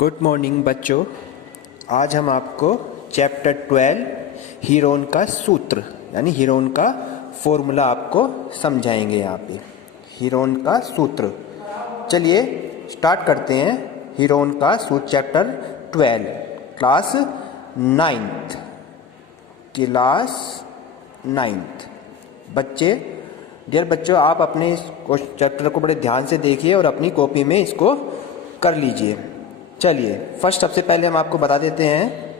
Good morning बच्चों। आज हम आपको चैप्टर 12 हीरोन का सूत्र यानी हीरोन का फॉर्मूला आपको समझाएंगे। यहाँ पे हीरोन का सूत्र, चलिए स्टार्ट करते हैं। हीरोन का सूत्र चैप्टर 12 क्लास 9th बच्चे, डियर बच्चों, आप अपने इस चैप्टर को बड़े ध्यान से देखिए और अपनी कॉपी में इसको कर लीजिए। चलिए फर्स्ट सबसे पहले हम आपको बता देते हैं,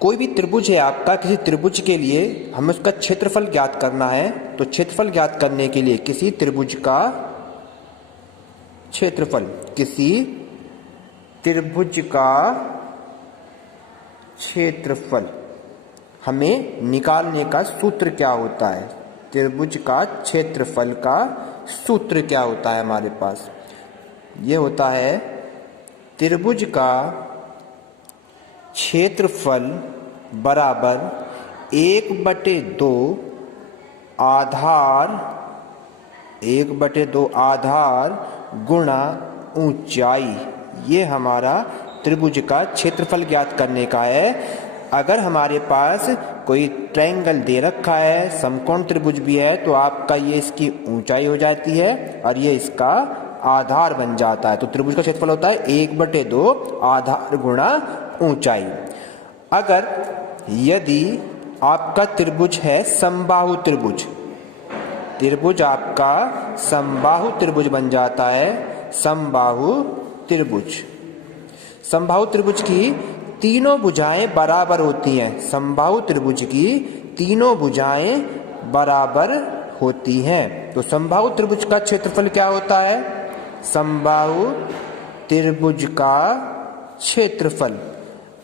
कोई भी त्रिभुज है आपका, किसी त्रिभुज के लिए हमें उसका क्षेत्रफल ज्ञात करना है। तो क्षेत्रफल ज्ञात करने के लिए किसी त्रिभुज का क्षेत्रफल, किसी त्रिभुज का क्षेत्रफल हमें निकालने का सूत्र क्या होता है? त्रिभुज का क्षेत्रफल का सूत्र क्या होता है हमारे पास? ये होता है त्रिभुज का क्षेत्रफल बराबर 1/2 आधार गुणा ऊंचाई। ये हमारा त्रिभुज का क्षेत्रफल ज्ञात करने का है। अगर हमारे पास कोई ट्रायंगल दे रखा है, समकोण त्रिभुज भी है, तो आपका ये इसकी ऊंचाई हो जाती है और ये इसका आधार बन जाता है। तो त्रिभुज का क्षेत्रफल होता है 1/2 आधार गुणा ऊंचाई। अगर यदि आपका त्रिभुज है समबाहु त्रिभुज, त्रिभुज आपका समबाहु त्रिभुज बन जाता है। समबाहु त्रिभुज की तीनों भुजाएं बराबर होती हैं। समबाहु त्रिभुज की तीनों भुजाएं बराबर होती हैं। तो समबाहु त्रिभुज का क्षेत्रफल क्या होता है? समबाहु त्रिभुज का क्षेत्रफल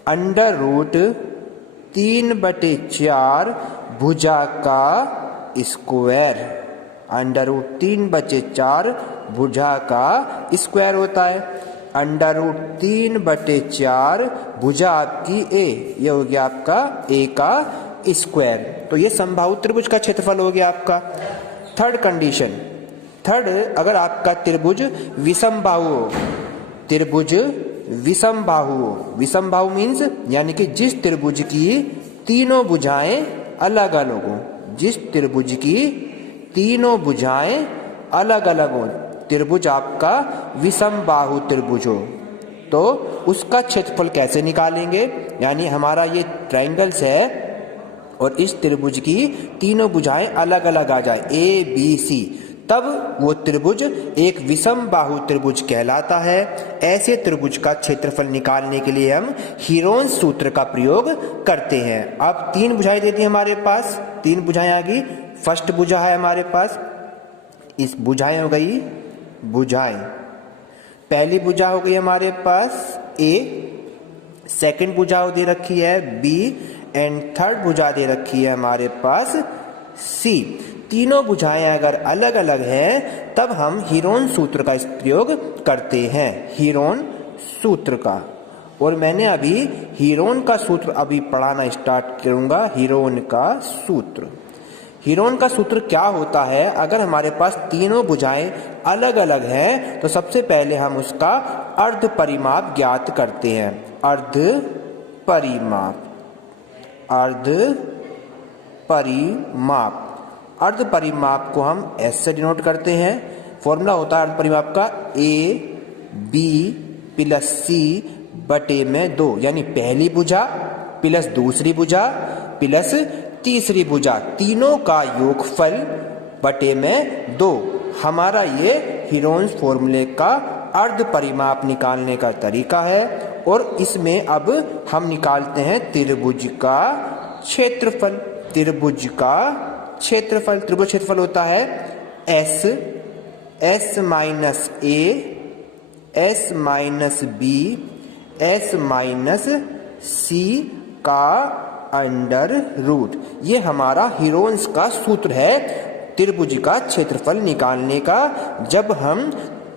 √3/4 भुजा का स्क्वायर, √3/4 भुजा का स्क्वायर होता है। √3/4 भुजा आपकी ए, ये हो गया आपका ए का स्क्वायर। तो ये समबाहु त्रिभुज का क्षेत्रफल हो गया आपका। थर्ड कंडीशन, अगर आपका त्रिभुज विषमबाहु हो, त्रिभुज विषमबाहु मीन्स यानी कि जिस त्रिभुज की तीनों भुजाएं अलग अलग हो, जिस त्रिभुज की तीनों भुजाएं अलग अलग हो, त्रिभुज आपका विषमबाहु त्रिभुज हो, तो उसका क्षेत्रफल कैसे निकालेंगे? यानी हमारा ये ट्रायंगल्स है और इस त्रिभुज की तीनों भुजाएं अलग अलग आ जाए, ए बी सी, तब वो त्रिभुज एक विषमबाहु त्रिभुज कहलाता है। ऐसे त्रिभुज का क्षेत्रफल निकालने के लिए हम हीरोन सूत्र का प्रयोग करते हैं। अब 3 भुजाएं देती हैं हमारे पास, 3 भुजाएं आ गई। फर्स्ट भुजा है हमारे पास, इस भुजाएं हो गई भुजाएं। पहली भुजा हो गई हमारे पास ए, सेकंड भुजा दे रखी है बी एंड थर्ड भुजा दे रखी है हमारे पास सी। तीनों भुजाएं अगर अलग अलग हैं तब हम हीरोन सूत्र का प्रयोग करते हैं, हीरोन सूत्र का। और मैंने अभी हीरोन का सूत्र अभी पढ़ाना स्टार्ट करूंगा। हीरोन का सूत्र क्या होता है? अगर हमारे पास तीनों भुजाएं अलग अलग हैं तो सबसे पहले हम उसका अर्ध परिमाप ज्ञात करते हैं। अर्ध परिमाप को हम S से डिनोट करते हैं। फॉर्मूला होता है अर्ध परिमाप का AB + C/2, यानी पहली भुजा प्लस दूसरी भुजा प्लस तीसरी भुजा, तीनों का योगफल /2। हमारा ये हीरोन फॉर्मूले का अर्ध परिमाप निकालने का तरीका है। और इसमें अब हम निकालते हैं त्रिभुज का क्षेत्रफल। त्रिभुज क्षेत्रफल होता है S - A, S - B, S - C का √। ये हमारा हीरोन्स का सूत्र है त्रिभुज का क्षेत्रफल निकालने का, जब हम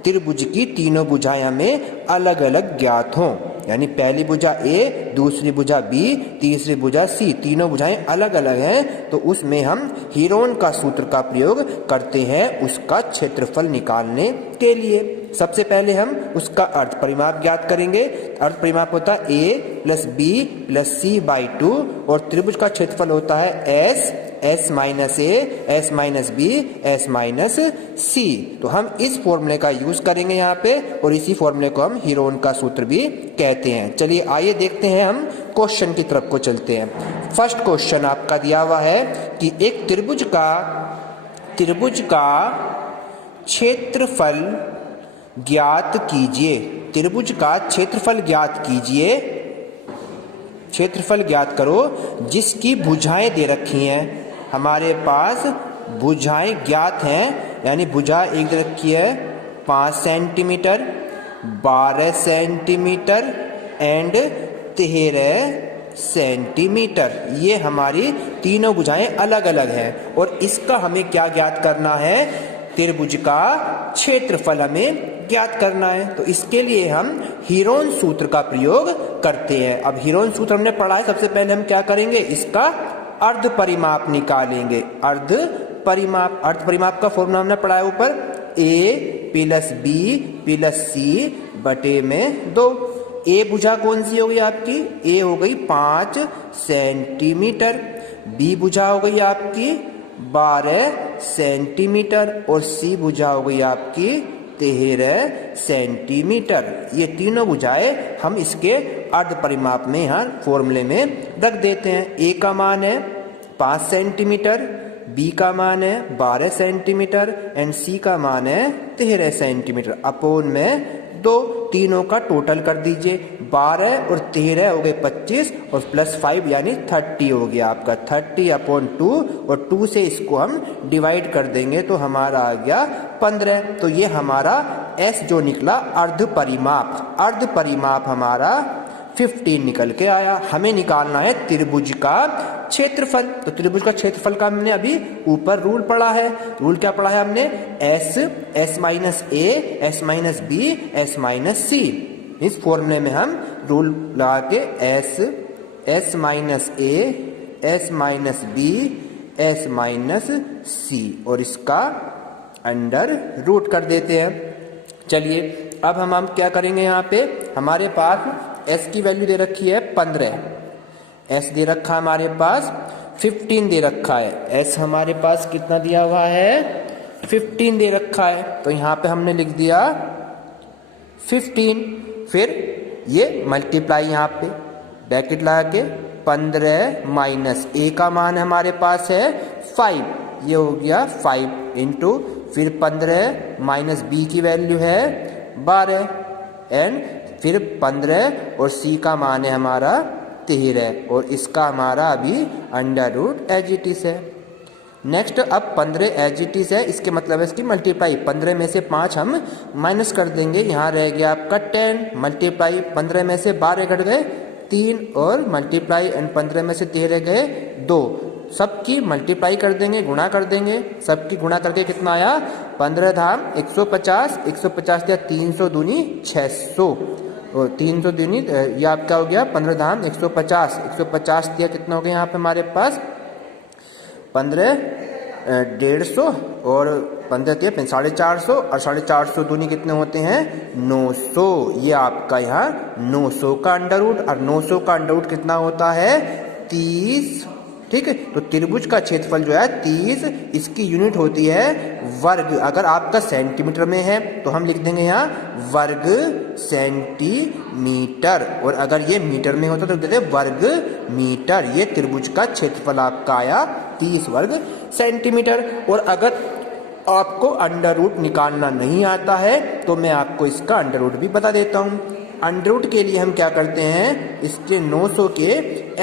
त्रिभुज की तीनों भुजाएं हमें अलग अलग ज्ञात हों। यानी पहली भुजा ए, दूसरी भुजा बी, तीसरी भुजा सी, तीनों भुजाएं अलग अलग हैं, तो उसमें हम हीरोन का सूत्र का प्रयोग करते हैं उसका क्षेत्रफल निकालने के लिए। सबसे पहले हम उसका अर्ध परिमाप ज्ञात करेंगे। अर्ध परिमाप होता है a plus B plus C by 2 और त्रिभुज का क्षेत्रफल होता है S minus A, S minus B, S minus C. तो हम इस फॉर्मूले का यूज करेंगे यहाँ पे और इसी फॉर्मूले को हम हीरोन का सूत्र भी कहते हैं। चलिए आइए देखते हैं, हम क्वेश्चन की तरफ को चलते हैं। फर्स्ट क्वेश्चन आपका दिया हुआ है कि एक त्रिभुज का क्षेत्रफल ज्ञात कीजिए। त्रिभुज का क्षेत्रफल ज्ञात कीजिए, क्षेत्रफल ज्ञात करो जिसकी भुजाएं दे रखी हैं। हमारे पास भुजाएं ज्ञात हैं, यानी भुजा एक दे रखी है 5 सेंटीमीटर, 12 सेंटीमीटर एंड 13 सेंटीमीटर। ये हमारी तीनों भुजाएं अलग अलग हैं और इसका हमें क्या ज्ञात करना है, त्रिभुज का क्षेत्रफल हमें ज्ञात करना है। तो इसके लिए हम हीरोन सूत्र का प्रयोग करते हैं। अब हीरोन सूत्र हमने पढ़ा है, सबसे पहले हम क्या करेंगे, इसका अर्ध परिमाप निकालेंगे। अर्ध परिमाप का फॉर्मूला हमने पढ़ा है ऊपर, a प्लस बी प्लस सी बटे में 2। ए भुजा कौन सी हो गई आपकी, ए हो गई 5 सेंटीमीटर, बी भुजा हो गई आपकी 12 सेंटीमीटर और सी भुजा हो गई आपकी 13 सेंटीमीटर। ये तीनों भुजाएं हम इसके अर्ध परिमाप में यहाँ फॉर्मूले में रख देते हैं। ए का मान है 5 सेंटीमीटर, बी का मान है 12 सेंटीमीटर एंड सी का मान है 13 सेंटीमीटर अपॉन में 2। तीनों का टोटल कर दीजिए, 12 और 13 हो गए 25 और प्लस 5 यानी 30 हो गया आपका 30 अपॉन 2 और 2 से इसको हम डिवाइड कर देंगे तो हमारा आ गया 15। तो ये हमारा एस जो निकला अर्ध परिमाप हमारा 15 निकल के आया। हमें निकालना है त्रिभुज का क्षेत्रफल। तो त्रिभुज का क्षेत्रफल का हमने अभी ऊपर रूल पढ़ा है। रूल क्या पढ़ा है हमने, S minus A, S minus B, S minus C. इस फॉर्मूले में हम रूल लगा के S minus A, S minus B, S minus C और इसका अंडर रूट कर देते हैं। चलिए अब हम क्या करेंगे, यहाँ पे हमारे पास s की वैल्यू दे रखी है 15, s दे रखा है हमारे पास 15 दे रखा है। s हमारे पास कितना दिया हुआ है, 15 दे रखा है। तो यहाँ पे हमने लिख दिया 15, फिर ये मल्टीप्लाई यहाँ पे ब्रैकेट लगा के 15 माइनस a का मान हमारे पास है 5, ये हो गया 5 इंटू फिर 15 माइनस b की वैल्यू है 12 एंड फिर 15 और c का मान है हमारा 13 और इसका हमारा अभी under root as it is है। नेक्स्ट अब 15 एज इट इज है, इसके मतलब है इसकी मल्टीप्लाई 15 में से 5 हम माइनस कर देंगे, यहाँ रह गया आपका 10 मल्टीप्लाई 15 में से 12 कट गए 3 और मल्टीप्लाई एंड 15 में से 13 गए 2। सबकी मल्टीप्लाई कर देंगे, गुणा कर देंगे, सबकी गुणा करके कितना आया 15 धाम 150, 150 दिया 300 दूनी 600 और 300 दूनी ये आपका हो गया 15 धाम 150, 150 दिया कितना हो गया यहाँ पे हमारे पास 15 150 और 15 दिया 450 और 450 दूनी कितने होते हैं 900। ये आपका यहाँ 900 का अंडर रूट और 900 का अंडर रूट कितना होता है 30। ठीक है, तो त्रिभुज का क्षेत्रफल जो है 30, इसकी यूनिट होती है वर्ग। अगर आपका सेंटीमीटर में है तो हम लिख देंगे यहाँ वर्ग सेंटीमीटर और अगर ये मीटर में होता तो लिख देते वर्ग मीटर। ये त्रिभुज का क्षेत्रफल आपका आया 30 वर्ग सेंटीमीटर। और अगर आपको अंडर रूट निकालना नहीं आता है तो मैं आपको इसका अंडर रूट भी बता देता हूँ। अंडर रूट के लिए हम क्या करते हैं, इसके 900 के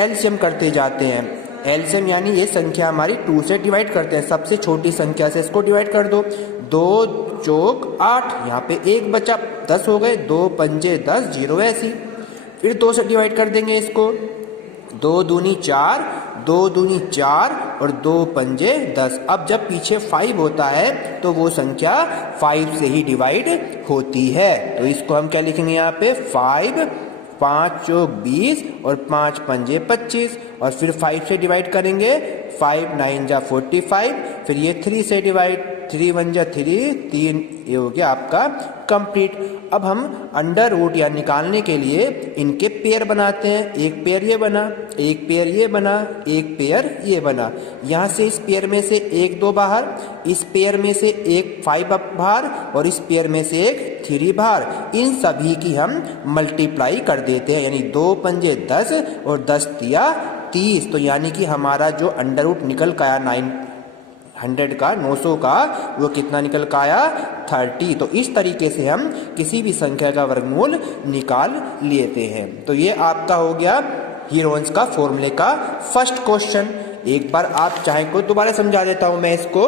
एलसीएम करते जाते हैं। एलसीएम यानी ये संख्या हमारी 2 से डिवाइड करते हैं, सबसे छोटी संख्या से इसको डिवाइड कर दो। 2 चौक 8, यहाँ पे 1 बचा 10 हो गए, 2 पंजे 10, 0 ऐसी। फिर 2 से डिवाइड कर देंगे इसको, 2 दूनी 4, 2 दूनी 4 और 2 पंजे 10। अब जब पीछे 5 होता है तो वो संख्या 5 से ही डिवाइड होती है। तो इसको हम क्या लिखेंगे यहाँ पे 5, 5 चौक 20 और 5 पंजे 25 और फिर 5 से डिवाइड करेंगे, 5 9 जा 45, फिर ये 3 से डिवाइड 3 1 जा 3, 3 ये हो गया आपका कंप्लीट। अब हम अंडर रूट या निकालने के लिए इनके पेयर बनाते हैं। एक पेयर ये बना, एक पेयर ये बना, एक पेयर ये बना। यहाँ से इस पेयर में से 1 2 बाहर, इस पेयर में से एक 5 बाहर और इस पेयर में से एक 3 बाहर। इन सभी की हम मल्टीप्लाई कर देते हैं, यानी 2 पंजे 10 और 10 तिया 30। तो यानी कि हमारा जो अंडर रूट निकल का आया 900 का 900 का वो कितना निकल का आया 30। तो इस तरीके से हम किसी भी संख्या का वर्गमूल निकाल लेते हैं। तो ये आपका हो गया हीरोन्स का फॉर्मूले का फर्स्ट क्वेश्चन। एक बार आप चाहे को दोबारा समझा देता हूं मैं इसको।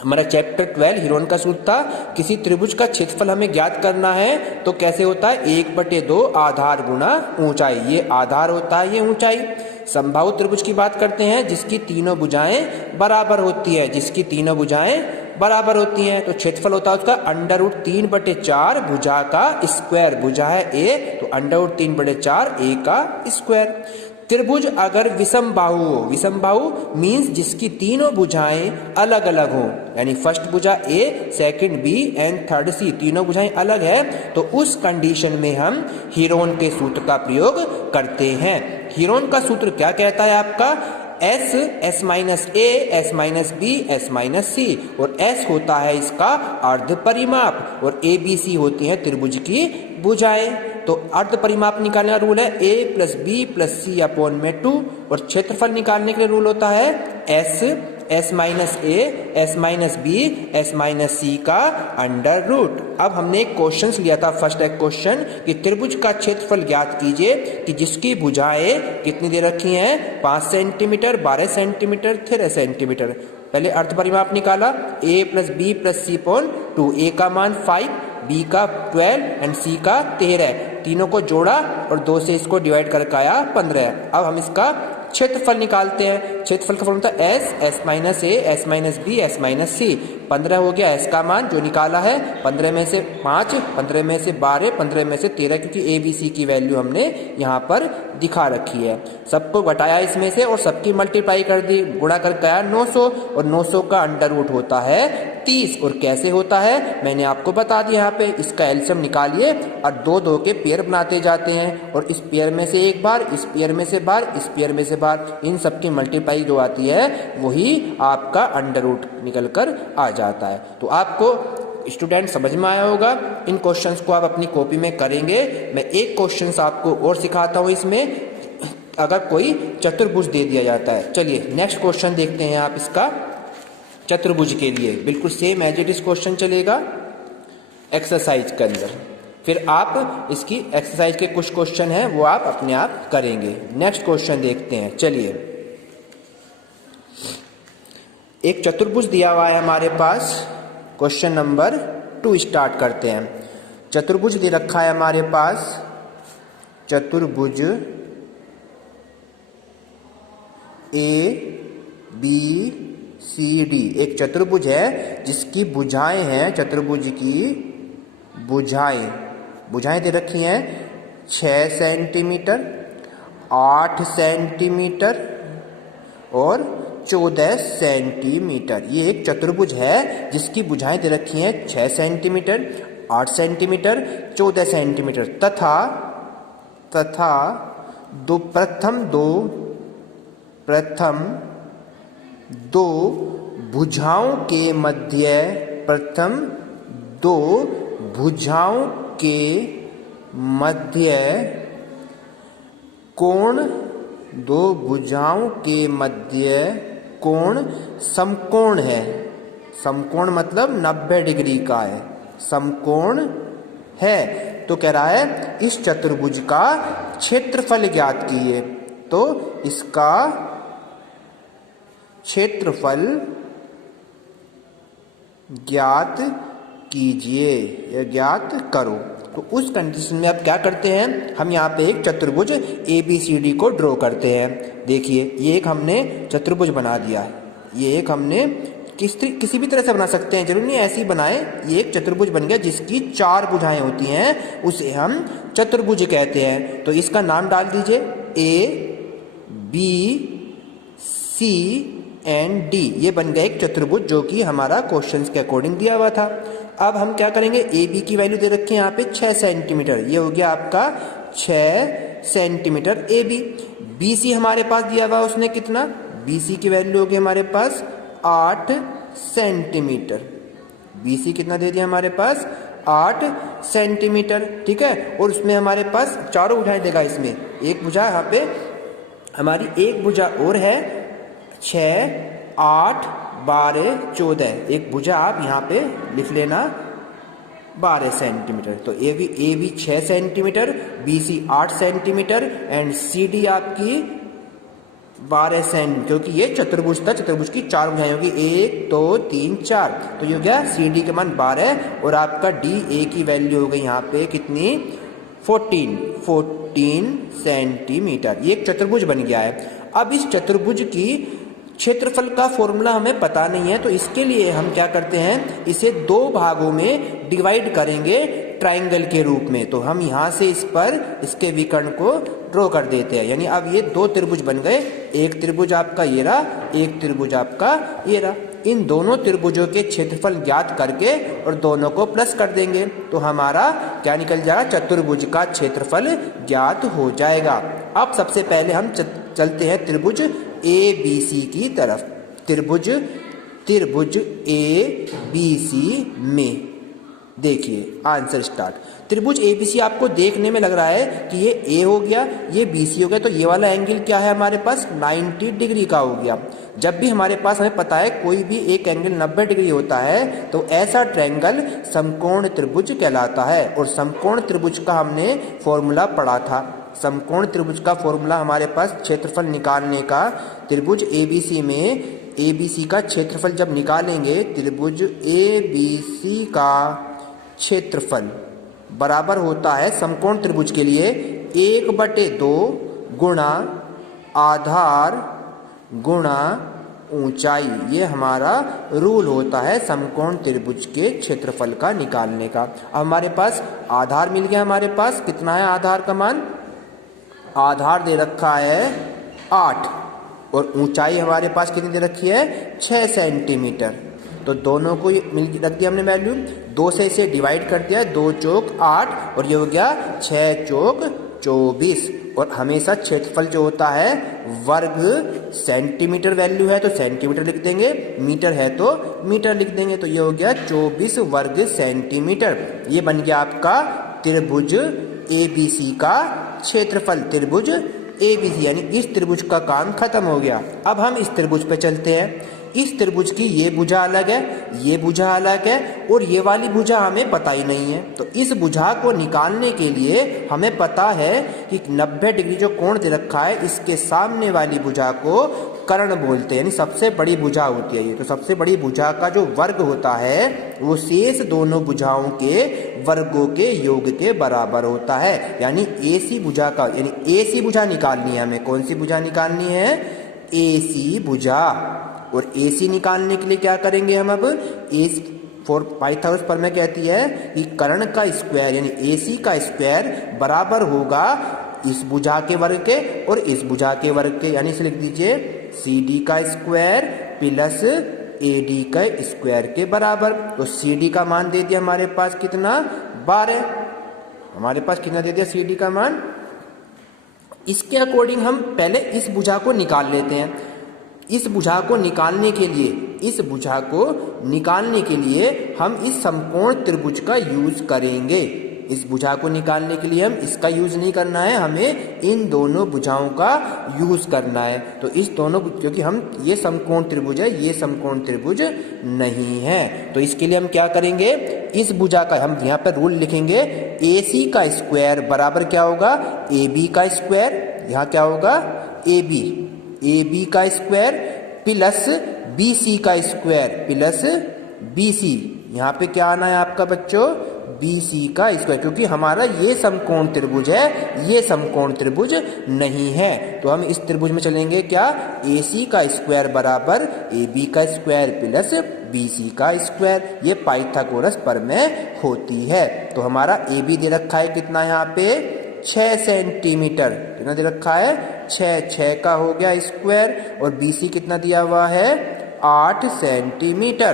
हमारा चैप्टर 12 हीरोन का सूत्र था, किसी त्रिभुज का क्षेत्रफल हमें ज्ञात करना है तो कैसे होता है 1/2 आधार गुना ऊंचाई। ये आधार होता है, ये ऊंचाई। समबाहु त्रिभुज की बात करते हैं जिसकी तीनों भुजाएं बराबर होती है, जिसकी तीनों भुजाएं बराबर होती हैं। तो क्षेत्रफल होता है उसका √3/4 भुजा का स्क्वायर। भुजा है ए तो √3/4 ए का स्क्वायर। त्रिभुज अगर विषम बाहु हो, विषम बाहु मीन्स जिसकी तीनों भुजाएं अलग अलग हो, यानी फर्स्ट भुजा A, second B and third C, तीनों भुजाएं अलग है, तो उस कंडीशन में हम हीरोन के सूत्र का प्रयोग करते हैं। हीरोन का सूत्र क्या कहता है आपका S, S minus A, S minus B, S minus C. और S होता है इसका अर्ध परिमाप और A B C होती है त्रिभुज की भुजाएं। तो अर्ध परिमाप निकालने का रूल है A plus B plus C upon में 2 और क्षेत्रफल निकालने के लिए रूल होता है S, S minus A, S minus B, S minus C का अंडर रूट। अब हमने एक क्वेश्चन लिया था, फर्स्ट एक क्वेश्चन कि त्रिभुज का क्षेत्रफल ज्ञात कीजिए कि जिसकी भुजाएं कितनी दे रखी हैं 5 सेंटीमीटर, 12 सेंटीमीटर, 13 सेंटीमीटर। पहले अर्ध परिमाप निकाला A plus B plus C upon 2। A का मान 5, B का 12 एंड C का 13। तीनों को जोड़ा और 2 से इसको डिवाइड करके आया 15। अब हम इसका क्षेत्रफल निकालते हैं। क्षेत्रफल का फॉर्मूला था S, S minus A, S minus B, S minus C. 15 हो गया S का मान जो निकाला है, 15 में से 5, 15 में से 12, 15 में से 13, क्योंकि A B C की वैल्यू हमने यहाँ पर दिखा रखी है। सबको घटाया इसमें से और सबकी मल्टीप्लाई कर दी, गुणा करके आया 900 और 900 का अंडर रूट होता है 30। और कैसे होता है मैंने आपको बता दिया यहाँ पे। इसका एलसीएम निकालिए और 2 2 के पेयर बनाते जाते हैं और इस पेयर में से एक बार, इस पेयर में से बार, इस पेयर में से बार, इन सबकी मल्टीप्लाई जो आती है वही आपका अंडर रूट निकल कर आ जाता है। तो आपको स्टूडेंट समझ में आया होगा। इन क्वेश्चंस को आप अपनी कॉपी में करेंगे। मैं एक क्वेश्चन आपको और सिखाता हूं इसमें, अगर कोई चतुर्भुज दे दिया जाता है। चलिए नेक्स्ट क्वेश्चन देखते हैं आप इसका। चतुर्भुज के लिए बिल्कुल same as it is question चलेगा एक्सरसाइज के अंदर। फिर आप इसकी एक्सरसाइज के कुछ क्वेश्चन हैं वो आप अपने आप करेंगे। नेक्स्ट क्वेश्चन देखते हैं। चलिए एक चतुर्भुज दिया हुआ है हमारे पास, क्वेश्चन नंबर 2 स्टार्ट करते हैं। चतुर्भुज दे रखा है हमारे पास, चतुर्भुज ABCD एक चतुर्भुज है जिसकी भुजाएं हैं, चतुर्भुज की भुजाएं दे रखी हैं 6 सेंटीमीटर, 8 सेंटीमीटर और 14 सेंटीमीटर। ये एक चतुर्भुज है जिसकी भुजाएं दे रखी हैं 6 सेंटीमीटर, 8 सेंटीमीटर, 14 सेंटीमीटर तथा प्रथम दो भुजाओं के मध्य, प्रथम दो भुजाओं के मध्य कोण, दो भुजाओं के मध्य कोण समकोण है। समकोण मतलब 90 डिग्री का है, समकोण है। तो कह रहा है इस चतुर्भुज का क्षेत्रफल ज्ञात कीजिए। तो इसका क्षेत्रफल ज्ञात कीजिए या ज्ञात करो। तो उस कंडीशन में आप क्या करते हैं, हम यहाँ पे एक चतुर्भुज ABCD को ड्रॉ करते हैं। देखिए ये एक हमने चतुर्भुज बना दिया है, ये एक हमने किसी भी तरह से बना सकते हैं, जरूरी नहीं ऐसे ही बनाए। ये एक चतुर्भुज बन गया जिसकी 4 भुजाएं होती हैं, उसे हम चतुर्भुज कहते हैं। तो इसका नाम डाल दीजिए ABCD। एंड डी, ये बन गया एक चतुर्भुज जो कि हमारा क्वेश्चंस के अकॉर्डिंग दिया हुआ था। अब हम क्या करेंगे, ए बी की वैल्यू दे रखी है यहाँ पे 6 सेंटीमीटर, ये हो गया आपका 6 centimetre A B. B C हमारे पास दिया हुआ उसने कितना, बी सी की वैल्यू होगी हमारे पास 8 सेंटीमीटर। बी सी कितना दे दिया हमारे पास 8 सेंटीमीटर, ठीक है। और उसमें हमारे पास चारों भुजाएं देगा, इसमें एक भुजा यहाँ पे हमारी एक भुजा और है 6, 8, 12, 14, एक भुजा आप यहाँ पे लिख लेना 12 सेंटीमीटर। तो A B 6 centimetre, B C 8 centimetre and C D आपकी 12 सेंटीमीटर, क्योंकि ये चतुर्भुज था, चतुर्भुज की 4 भुजाएं होगी 1 2 3 4, तो ये हो गया सी डी का मान 12 और आपका डी ए की वैल्यू हो गई यहाँ पे कितनी 14 सेंटीमीटर। ये एक चतुर्भुज बन गया है। अब इस चतुर्भुज की क्षेत्रफल का फॉर्मूला हमें पता नहीं है, तो इसके लिए हम क्या करते हैं, इसे 2 भागों में डिवाइड करेंगे ट्राइंगल के रूप में। तो हम यहाँ से इस पर इसके विकर्ण को ड्रॉ कर देते हैं, यानी अब ये 2 त्रिभुज बन गए, एक त्रिभुज आपका ये रहा, एक त्रिभुज आपका ये रहा। इन दोनों त्रिभुजों के क्षेत्रफल ज्ञात करके और दोनों को प्लस कर देंगे तो हमारा क्या निकल जाएगा, चतुर्भुज का क्षेत्रफल ज्ञात हो जाएगा। अब सबसे पहले हम चलते हैं त्रिभुज ए बी सी की तरफ। त्रिभुज ए बी सी में देखिए आंसर स्टार्ट। त्रिभुज एबीसी आपको देखने में लग रहा है कि ये ए हो गया, ये बीसी हो गया, तो ये वाला एंगल क्या है हमारे पास 90 डिग्री का हो गया। जब भी हमारे पास हमें पता है कोई भी एक एंगल 90 डिग्री होता है तो ऐसा ट्रायंगल समकोण त्रिभुज कहलाता है। और समकोण त्रिभुज का हमने फॉर्मूला पढ़ा था। समकोण त्रिभुज का फॉर्मूला हमारे पास क्षेत्रफल निकालने का, त्रिभुज एबीसी में एबीसी का क्षेत्रफल जब निकालेंगे, त्रिभुज एबीसी का क्षेत्रफल बराबर होता है समकोण त्रिभुज के लिए 1/2 गुणा आधार गुणा ऊंचाई। ये हमारा रूल होता है समकोण त्रिभुज के क्षेत्रफल का निकालने का। अब हमारे पास आधार मिल गया, हमारे पास कितना है आधार का मान, आधार दे रखा है 8 और ऊंचाई हमारे पास कितनी दे रखी है 6 सेंटीमीटर। तो दोनों को मिल रख दिया हमने वैल्यू, 2 से इसे डिवाइड कर दिया, 2 चौक 8 और ये हो गया 6 चौक 24। और हमेशा क्षेत्रफल जो होता है वर्ग सेंटीमीटर वैल्यू है तो सेंटीमीटर लिख देंगे, मीटर है तो मीटर लिख देंगे। तो ये हो गया 24 वर्ग सेंटीमीटर। ये बन गया आपका त्रिभुज एबीसी का क्षेत्रफल, त्रिभुज एबीसी, यानी इस त्रिभुज का काम खत्म हो गया। अब हम इस त्रिभुज पे चलते हैं। इस त्रिभुज की ये भुजा अलग है, ये भुजा अलग है और ये वाली भुजा हमें पता ही नहीं है। तो इस भुजा को निकालने के लिए हमें पता है कि 90 डिग्री जो कोण दे रखा है इसके सामने वाली भुजा को कर्ण बोलते हैं, यानी सबसे बड़ी भुजा होती है ये। तो सबसे बड़ी भुजा का जो वर्ग होता है वो शेष दोनों भुजाओं के वर्गों के योग के बराबर होता है। यानी एसी भुजा का, यानी एसी भुजा निकालनी है हमें। कौन सी भुजा निकालनी है, एसी भुजा। और एसी निकालने के लिए क्या करेंगे हम, अब एसी फॉर पाइथागोरस प्रमेय कहती है कि कर्ण का स्क्वायर यानी एसी का स्क्वायर बराबर होगा इस भुजा के वर्ग के और इस भुजा के वर्ग के। यानी इसे लिख दीजिए सी डी का स्क्वायर प्लस ए डी का स्क्वायर के बराबर। तो सी डी का मान दे दिया हमारे पास कितना 12, हमारे पास कितना दे दिया सी डी का मान। इसके अकॉर्डिंग हम पहले इस भुजा को निकाल लेते हैं। इस भुजा को निकालने के लिए, इस भुजा को निकालने के लिए हम इस समकोण त्रिभुज का यूज करेंगे। इस भुजा को निकालने के लिए हम इसका यूज नहीं करना है, हमें इन दोनों भुजाओं का यूज करना है। तो इस दोनों, क्योंकि हम ये समकोण त्रिभुज है, ये समकोण त्रिभुज नहीं है, तो इसके लिए हम क्या करेंगे, इस भुजा का हम यहाँ पर रूल लिखेंगे, AC का स्क्वायर बराबर क्या होगा AB का स्क्वायर। यहाँ क्या होगा AB का स्क्वायर प्लस BC का स्क्वायर प्लस BC। यहाँ पे क्या आना है आपका बच्चों, BC का स्क्वायर, क्योंकि हमारा ये समकोण त्रिभुज है, ये समकोण त्रिभुज नहीं है। तो हम इस त्रिभुज में चलेंगे क्या, AC का स्क्वायर बराबर AB का स्क्वायर प्लस BC का स्क्वायर। ये पाइथागोरस प्रमेय होती है। तो हमारा AB दे रखा है कितना, यहाँ पे 6 सेंटीमीटर, कितना दे रखा है छः का हो गया स्क्वायर और BC कितना दिया हुआ है 8 सेंटीमीटर।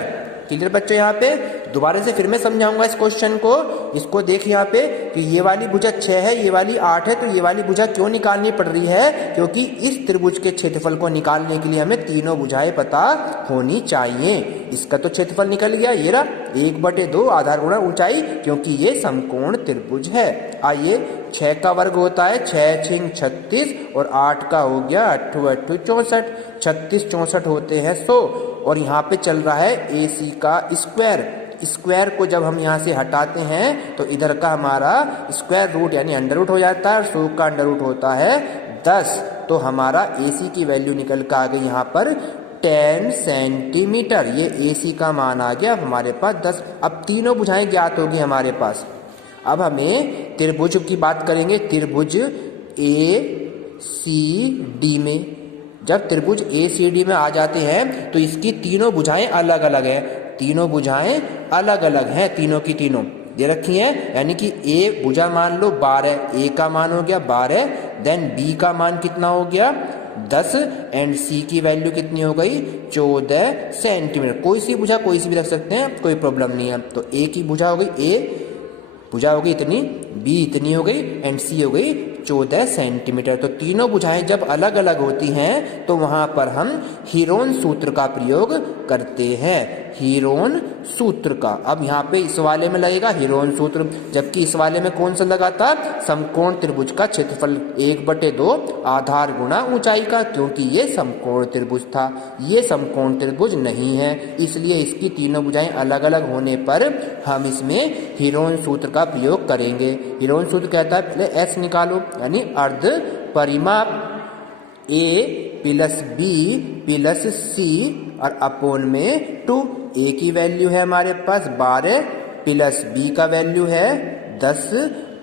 क्लियर बच्चों? यहाँ पे दोबारा से फिर मैं समझाऊंगा इस क्वेश्चन को। इसको देख यहाँ पे कि ये वाली भुजा 6 है, ये वाली 8 है, तो ये वाली भुजा क्यों निकालनी पड़ रही है? क्योंकि इस त्रिभुज के क्षेत्रफल को निकालने के लिए हमें तीनों भुजाएं पता होनी चाहिए। इसका तो क्षेत्रफल निकल गया, ये रहा 1/2 आधार गुणा ऊंचाई, क्योंकि ये समकोण त्रिभुज है। आइए 6 का वर्ग होता है 6 6 36 और 8 का हो गया 8 8 64, 36 64 होते हैं 100 और यहाँ पे चल रहा है AC का स्क्वायर। स्क्वायर को जब हम यहाँ से हटाते हैं तो इधर का हमारा स्क्वायर रूट यानी अंडर रूट हो जाता है और 100 का अंडर रूट होता है 10। तो हमारा AC की वैल्यू निकल कर आ गई यहाँ पर 10 सेंटीमीटर। ये AC का मान आ गया हमारे पास 10। अब तीनों भुजाएं ज्ञात होगी हमारे पास। अब हमें त्रिभुज की बात करेंगे। त्रिभुज ACD में, जब त्रिभुज ACD में आ जाते हैं तो इसकी तीनों भुजाएं अलग अलग हैं। तीनों भुजाएं अलग अलग हैं, तीनों की तीनों दे रखी हैं। यानी कि A भुजा मान लो 12, A का मान हो गया 12, देन B का मान कितना हो गया 10 एंड C की वैल्यू कितनी हो गई 14 सेंटीमीटर। कोई सी भुजा कोई सी भी रख सकते हैं, कोई प्रॉब्लम नहीं है। तो A की भुजा हो गई, A भुजा हो गई इतनी, B इतनी हो गई एंड C हो गई 14 सेंटीमीटर। तो तीनों भुजाएं जब अलग अलग होती हैं तो वहां पर हम हीरोन सूत्र का प्रयोग करते हैं। हीरोन सूत्र का। अब यहाँ पे इस वाले में लगेगा हीरोन सूत्र, जबकि इस वाले में कौन सा लगा था? समकोण त्रिभुज का क्षेत्रफल 1/2 आधार गुणा ऊंचाई का, क्योंकि ये समकोण त्रिभुज था। ये समकोण त्रिभुज नहीं है, इसलिए इसकी तीनों भुजाएं अलग अलग होने पर हम इसमें हीरोन सूत्र का प्रयोग करेंगे। हीरोन सूत्र कहता है पहले S निकालो, यानी अर्ध परिमाप A plus B plus C और अपोन में 2। A की वैल्यू है हमारे पास 12 प्लस B का वैल्यू है 10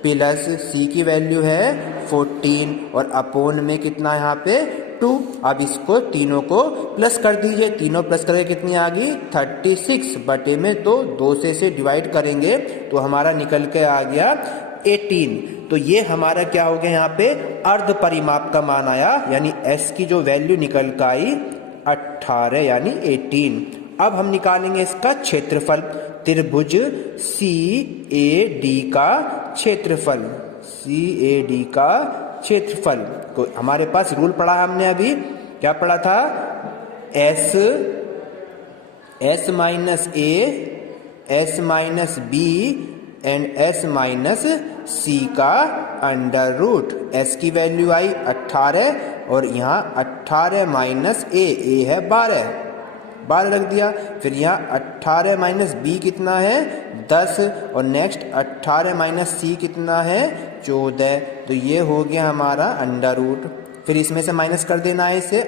प्लस C की वैल्यू है 14 और अपोन में कितना यहाँ पे 2। अब इसको तीनों को प्लस कर दीजिए। तीनों प्लस करके कितनी आ गई 36 बटे में 2 से डिवाइड करेंगे तो हमारा निकल के आ गया 18। तो ये हमारा क्या हो गया यहाँ पे अर्ध परिमाप का मान आया, यानी S की जो वैल्यू निकल कर आई 18 यानी 18। अब हम निकालेंगे इसका क्षेत्रफल। त्रिभुज CAD का क्षेत्रफल, CAD का क्षेत्रफल को हमारे पास रूल पढ़ा है हमने अभी। क्या पढ़ा था? S minus A, S minus B and S minus C का अंडर रूट। S की वैल्यू आई 18 और यहाँ 18 माइनस A है 12 रख दिया। फिर यहाँ 18 माइनस B कितना है 10 और नेक्स्ट 18 माइनस C कितना है 14। तो ये हो गया हमारा अंडर रूट। फिर इसमें से माइनस कर देना है इसे।